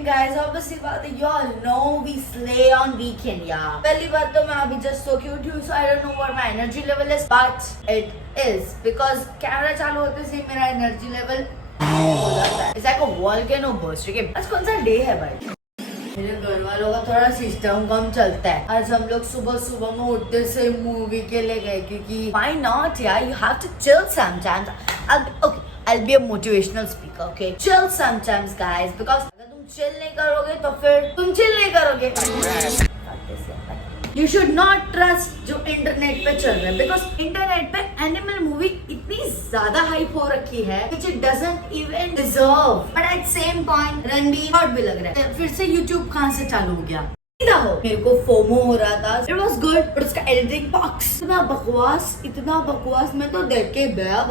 weekend guys, obviously बात है, you all know we slay on weekend यार। पहली बात तो मैं अभी just so cute हूँ, so I don't know what my energy level is, but it is because camera चालू होते से मेरा energy level हो जाता है। It's like a volcano burst, ठीक है? आज कौन सा डे है भाई? मेरे घर वालों का थोड़ा सिस्टम कम चलता है। आज हम लोग सुबह सुबह में उठते से मूवी के लिए गए क्योंकि why not यार, you have to chill sometimes. I'll be a motivational speaker, okay? Chill sometimes guys, because अगर तुम chill नहीं करोगे तो फिर तुम chill नहीं करोगे। You should not trust जो इंटरनेट पे चल रहा है, because इंटरनेट पे एनिमल मूवी इतनी ज्यादा हाइप हो रखी है which it doesn't even deserve, but at same point Ranbir hot भी लग रहा है। फिर से YouTube कहाँ से चालू हो गया? मेरे को फोमो हो रहा था, इट वॉज गुड, बट उसका एडिटिंग इतना बकवास, मैं तो देख के गया।